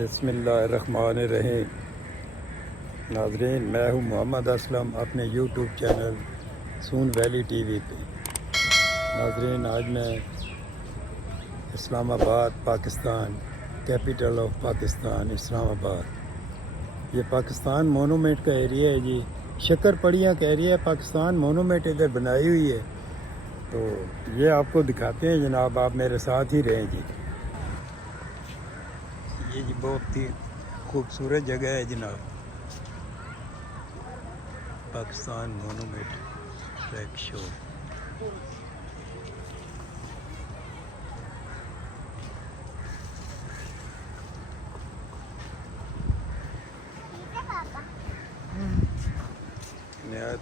बिस्मिल्लाहिर्रहमानिर्रहीम। नाज़रीन, मैं हूँ मोहम्मद असलम अपने यूट्यूब चैनल सून वैली टीवी पे। नाज़रीन, आज मैं इस्लामाबाद पाकिस्तान, कैपिटल ऑफ पाकिस्तान इस्लामाबाद, ये पाकिस्तान मोनूमेंट का एरिया है जी। शक्करपड़ियाँ का एरिया है, पाकिस्तान मोनूमेंट इधर बनाई हुई है। तो ये आपको दिखाते हैं जनाब, आप मेरे साथ ही रहें जी। ये जी बहुत ही खूबसूरत जगह है जनाब, पाकिस्तान मोनूमेंट ट्रैक शो। नहायत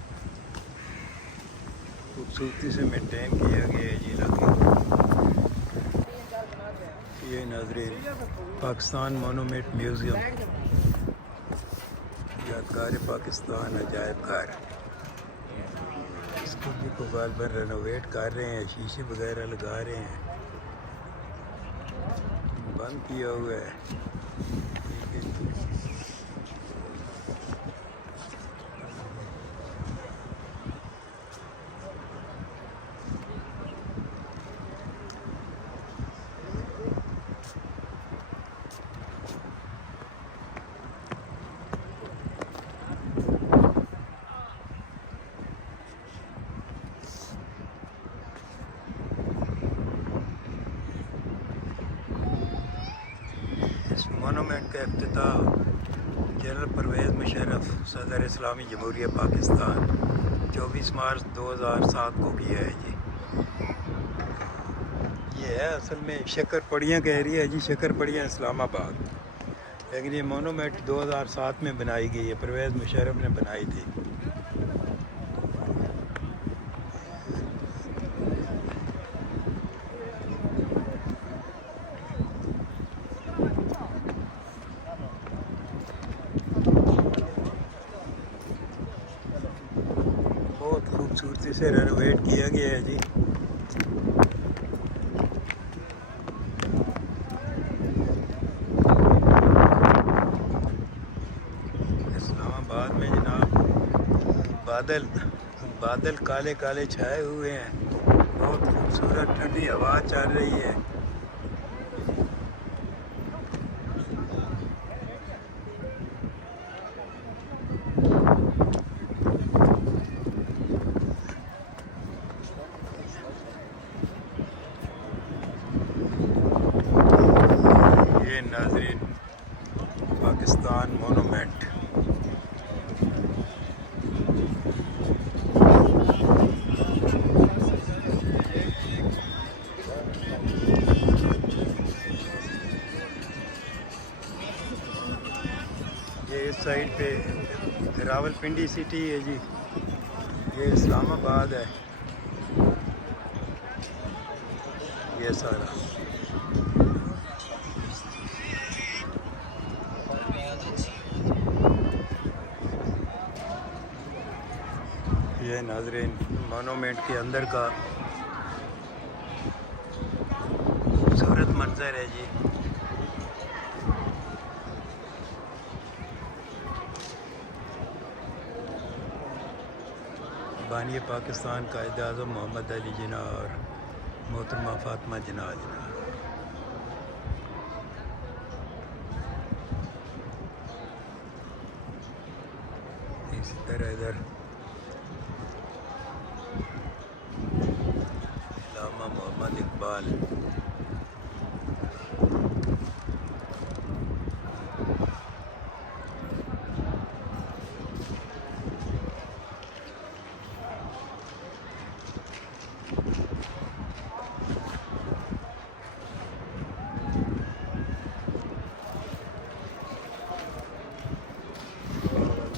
खूबसूरती से मेंटेन किया गया है जी इलाके। ये नाज़रीन पाकिस्तान मोनूमेंट म्यूज़ियम, यादगार पाकिस्तान अजायब घर। इसको भी को गालबन रेनोवेट कर रहे हैं, शीशे वगैरह लगा रहे हैं, बंद किया हुआ है। इस मोनूमेंट का इफ्तिताह जनरल परवेज़ मुशर्रफ सदर इस्लामी जमहूरिया पाकिस्तान 24 मार्च 2007 को किया है जी। ये है असल में शक्करपड़ियाँ का एरिया है जी, शक्करपड़ियाँ इस्लामाबाद। लेकिन ये मोनूमेंट 2007 में बनाई गई है, परवेज़ मुशर्रफ ने बनाई थी। बहुत खूबसूरती से रेनोवेट किया गया है जी। इस्लामाबाद में जनाब बादल काले काले छाए हुए हैं, बहुत खूबसूरत ठंडी हवा चल रही है। ये नाज़रीन पाकिस्तान मोनूमेंट। ये इस साइड पे रावलपिंडी सिटी है जी, ये इस्लामाबाद है ये सारा। ये नाज़रीन मोनूमेंट के अंदर का खूबसूरत मंजर है जी। बानी पाकिस्तान कायद आज़म मोहम्मद अली जिन्ना और मोहतरमा फातिमा जिन्ना। इसी तरह इधर अल्लामा मोहम्मद इकबाल।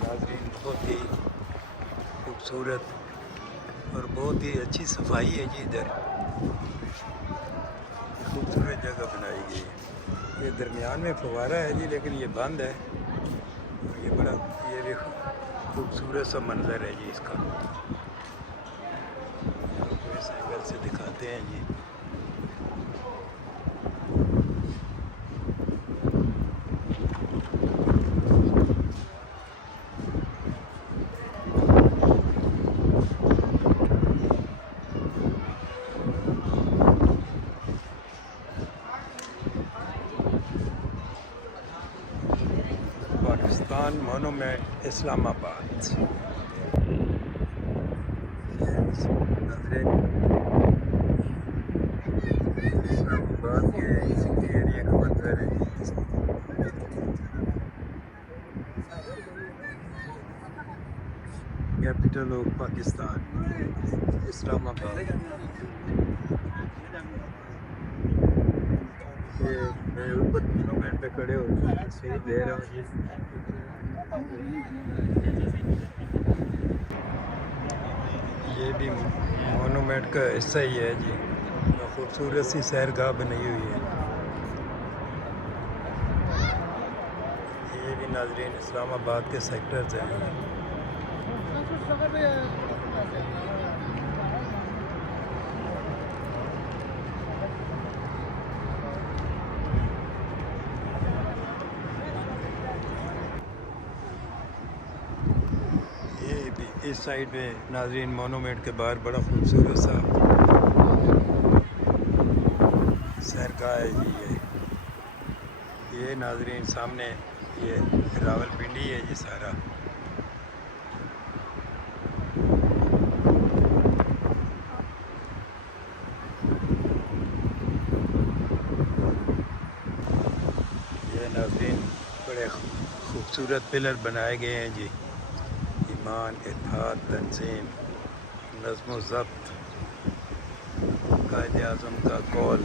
नाज़रीन बहुत ही खूबसूरत और बहुत ही अच्छी सफाई है जी इधर, खूबसूरत जगह बनाई गई है। ये दरमियान में फव्वारा है जी, लेकिन ये बंद है। ये बड़ा ये भी खूबसूरत सा मंजर है जी इसका, आपको इस एंगल से दिखाते हैं जी। पाकिस्तान मोनूमेंट इस्लामाबाद। इस्लामाबाद के एरिया का मंजर है। Capital of Pakistan Islamabad. ये मैं ऊपर मोनूमेंट पे खड़े हो तस्वीर दे रहा हूँ जी। ये भी मोनूमेंट का हिस्सा ही है जी। खूबसूरत सी सैरगाह बनाई हुई है। ये भी नाजरीन इस्लामाबाद के सेक्टर्स हैं। इस साइड पे नाजरीन मोनूमेंट के बाहर बड़ा खूबसूरत सा सैरगाह है जी। ये नाजरीन सामने ये रावलपिंडी है जी सारा। ये नाजरीन बड़े खूबसूरत पिलर बनाए गए हैं जी। ईमान, इत्तेहाद, तंजीम, नज़्म व ज़ब्त, कायदे आज़म का कौल।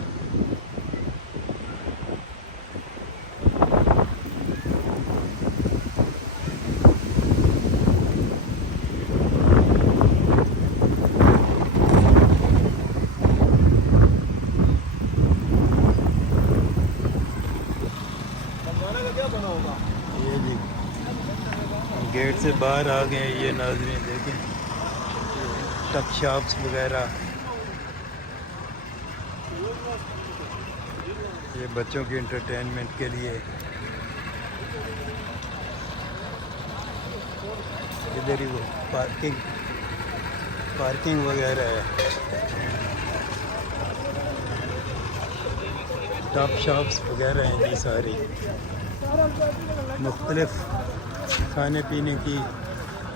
ये जी गेट से बाहर आ गए। ये नाज़रीन देखें टक शॉप्स वगैरह। ये बच्चों के एंटरटेनमेंट के लिए। इधर ही वो पार्किंग वगैरह है। टॉप शॉप्स वगैरह हैं जी सारी। मुख्तलिफ खाने पीने की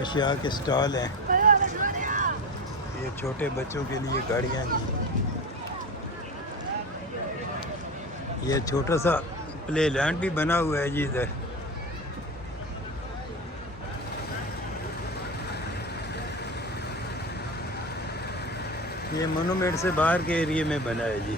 अशिया के स्टॉल हैं। ये छोटे बच्चों के लिए गाड़ियाँ जी। ये छोटा सा प्ले लैंड भी बना हुआ है जी इधर। ये मोनूमेंट से बाहर के एरिया में बना है जी।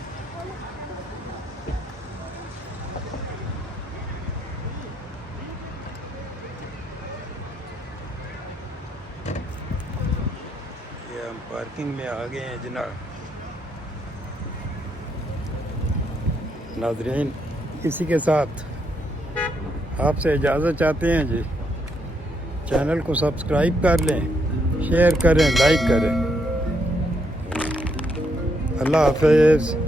ये हम पार्किंग में आ गए हैं जनाब। नाज़रीन इसी के साथ आपसे इजाज़त चाहते हैं जी। चैनल को सब्सक्राइब कर लें, शेयर करें, लाइक करें। अल्लाह हाफ़िज़।